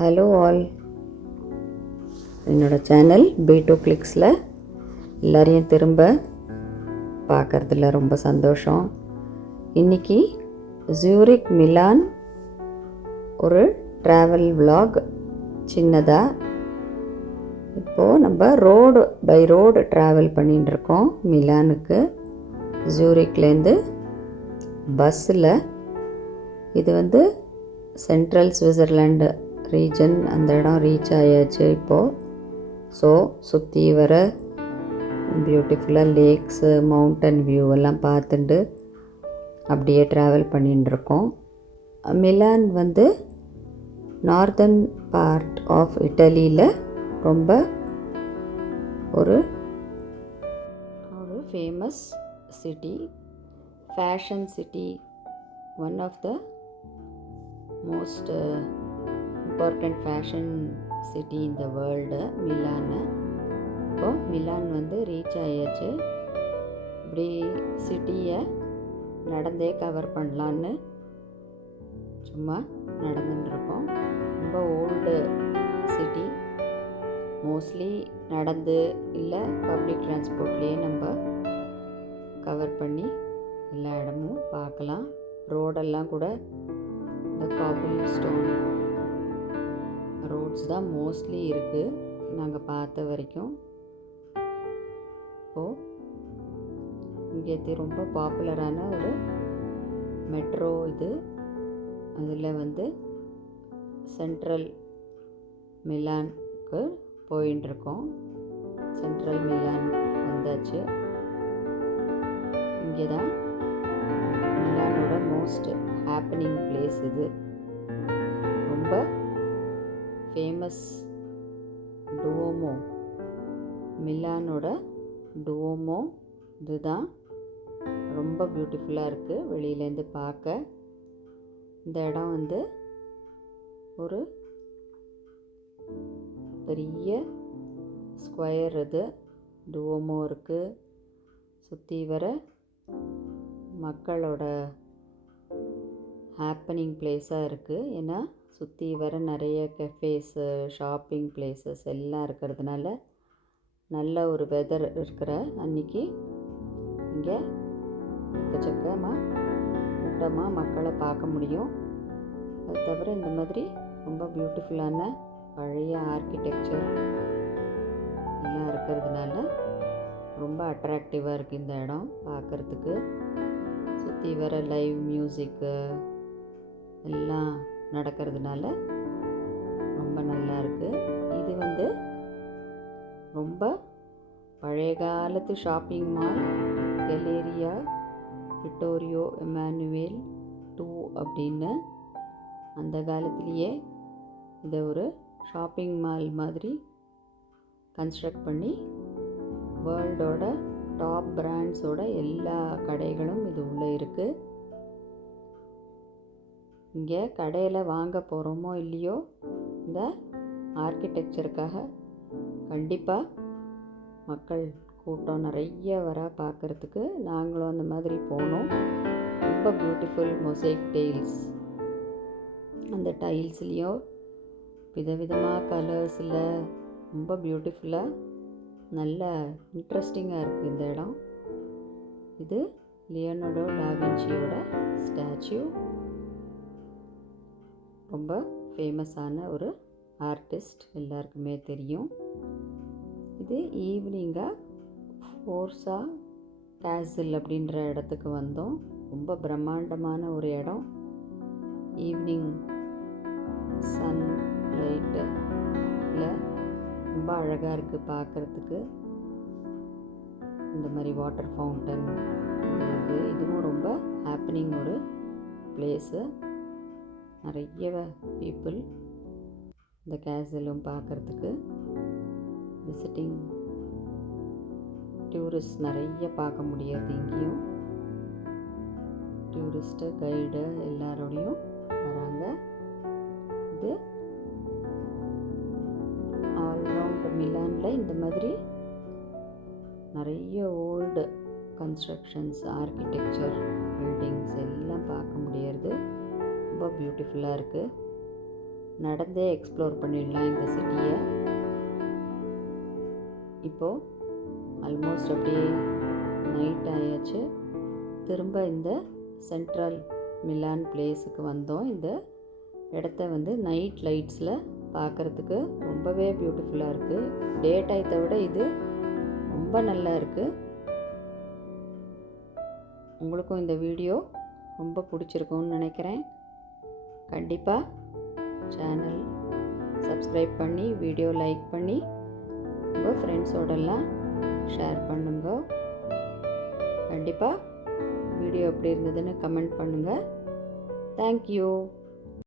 Hello all, என்னோடய channel B2 கிளிக்ஸில் எல்லோரையும் திரும்ப பார்க்குறதுல ரொம்ப சந்தோஷம். இன்றைக்கி ஜூரிக் மிலான் ஒரு ட்ராவல் விலாக் சின்னதாக. இப்போது நம்ம ரோடு ட்ராவல் பண்ணிட்டுருக்கோம் மிலானுக்கு. ஜூரிக்லேருந்து பஸ்ஸில். இது சென்ட்ரல் சுவிட்சர்லாண்டு ரீஜன், அந்த இடம் ரீச் ஆயாச்சு இப்போது. ஸோ சுற்றி வர பியூட்டிஃபுல்லாக லேக்ஸு, மவுண்டன் வியூ எல்லாம் பார்த்துட்டு அப்படியே ட்ராவல் பண்ணிட்டுருக்கோம். மிலான் நார்தன் பார்ட் ஆஃப் இட்டலியில் ரொம்ப ஒரு famous city, fashion city, one of the most important fashion city in the world மிலானு. இப்போது மிலான் ரீச் ஆயாச்சு. இப்படி சிட்டியை நடந்தே கவர் பண்ணலான்னு சும்மா நடந்துட்டுருக்கோம். ரொம்ப ஓல்டு சிட்டி. மோஸ்ட்லி நடந்து இல்லை பப்ளிக் டிரான்ஸ்போர்ட்லேயே நம்ம கவர் பண்ணி எல்லா இடமும் பார்க்கலாம். ரோடெல்லாம் கூட இந்த காபிள் ஸ்டோன் ரோட்ஸ் தான் மோஸ்ட்லி இருக்குது நாங்கள் பார்த்த வரைக்கும். இப்போது இங்கே ரொம்ப பாப்புலரான ஒரு மெட்ரோ இது. அதில் சென்ட்ரல் மிலானுக்கு போயின்ட்டுருக்கோம். சென்ட்ரல் மிலான் வந்தாச்சு. இங்கே தான் மிலானோட மோஸ்ட் ஹேப்பனிங் பிளேஸ் இது. ரொம்ப ஃபேமஸ் டுவோமோ, மிலானோட டுவோமோ இதுதான். ரொம்ப பியூட்டிஃபுல்லாக இருக்குது வெளியிலேருந்து பார்க்க. இந்த இடம் ஒரு பெரிய ஸ்கொயர். இது டுவோமோ இருக்குது. சுற்றி வர மக்களோட ஹேப்பனிங் பிளேஸாக இருக்குது. ஏன்னா சுற்றி வர நிறைய கெஃபேஸு, ஷாப்பிங் பிளேசஸ் எல்லாம் இருக்கிறதுனால நல்ல ஒரு வெதர் இருக்கிற அன்றைக்கி இங்கே எக்கச்சக்கமாக கூட்டமாக மக்களை பார்க்க முடியும். அது தவிர இந்த மாதிரி ரொம்ப பியூட்டிஃபுல்லான பழைய ஆர்கிடெக்சர் எல்லாம் இருக்கிறதுனால ரொம்ப அட்ராக்டிவாக இருக்குது இந்த இடம் பார்க்குறதுக்கு. சுற்றி வர லைவ் மியூசிக்கு எல்லாம் நடக்கிறதுனால ரொம்ப நல்லா இருக்குது. இது ரொம்ப பழைய காலத்து ஷாப்பிங் மால், கெலேரியா விட்டோரியோ எமானுவேல் 2 அப்படின்னு. அந்த காலத்துலேயே இதை ஒரு ஷாப்பிங் மால் மாதிரி கன்ஸ்ட்ரக்ட் பண்ணி வேர்ல்டோட டாப் பிராண்ட்ஸோட எல்லா கடைகளும் இது உள்ளே இருக்குது. இங்கே கடையில் வாங்க போகிறோமோ இல்லையோ, இந்த ஆர்கிடெக்சருக்காக கண்டிப்பாக மக்கள் கூட்டம் நிறைய வர பார்க்குறதுக்கு. நாங்களும் அந்த மாதிரி போனோம். ரொம்ப பியூட்டிஃபுல் மொசைக் டைல்ஸ். அந்த டைல்ஸ்லேயும் விதவிதமாக கலர்ஸில் ரொம்ப பியூட்டிஃபுல்லாக நல்ல இன்ட்ரெஸ்டிங்காக இருக்குது இந்த இடம். இது லியோனார்டோ டாவின்சியோட ஸ்டாச்சு. ரொம்ப ஃபேமஸான ஒரு ஆர்டிஸ்ட், எல்லாருக்குமே தெரியும். இது ஈவினிங்காக ஃபோர்ஸா கேசில் அப்படின்ற இடத்துக்கு வந்தோம். ரொம்ப பிரம்மாண்டமான ஒரு இடம். ஈவினிங் சன் லைட்டில் ரொம்ப அழகாக இருக்குது பார்க்குறதுக்கு. இந்த மாதிரி வாட்டர் ஃபவுண்டன் இதுவும் ரொம்ப ஹேப்பனிங் ஒரு பிளேஸு. நிறைய பீப்புள் இந்த கேசலும் பார்க்குறதுக்கு விசிட்டிங் டூரிஸ்ட் நிறைய பார்க்க முடியாது. இங்கேயும் டூரிஸ்ட்டு, கைடு எல்லாரோடையும் வராங்க. இது ஆல்ரவுண்ட் மிலானில் இந்த மாதிரி நிறைய ஓல்டு கன்ஸ்ட்ரக்ஷன்ஸ், ஆர்கிடெக்சர், பில்டிங்ஸ் எல்லாம் பார்க்க முடியாது. ரொம்ப பியூட்டிஃபுல்லாக இருக்குது. நடந்தே எக்ஸ்ப்ளோர் பண்ணிடலாம் இந்த சிட்டியை. இப்போது ஆல்மோஸ்ட் அப்படியே நைட் ஆயாச்சு. திரும்ப இந்த சென்ட்ரல் மிலான் பிளேஸுக்கு வந்தோம். இந்த இடத்த வந்து நைட் லைட்ஸில் பார்க்குறதுக்கு ரொம்பவே பியூட்டிஃபுல்லாக இருக்குது. டே டைத்தை விட இது ரொம்ப நல்லா இருக்குது. உங்களுக்கும் இந்த வீடியோ ரொம்ப பிடிச்சிருக்கும்னு நினைக்கிறேன். கண்டிப்பாக சேனல் சப்ஸ்கிரைப் பண்ணி வீடியோ லைக் பண்ணி உங்கள் ஃப்ரெண்ட்ஸோடெல்லாம் ஷேர் பண்ணுங்க. கண்டிப்பாக வீடியோ எப்படி இருந்ததுன்னு கமெண்ட் பண்ணுங்கள். தேங்க்யூ.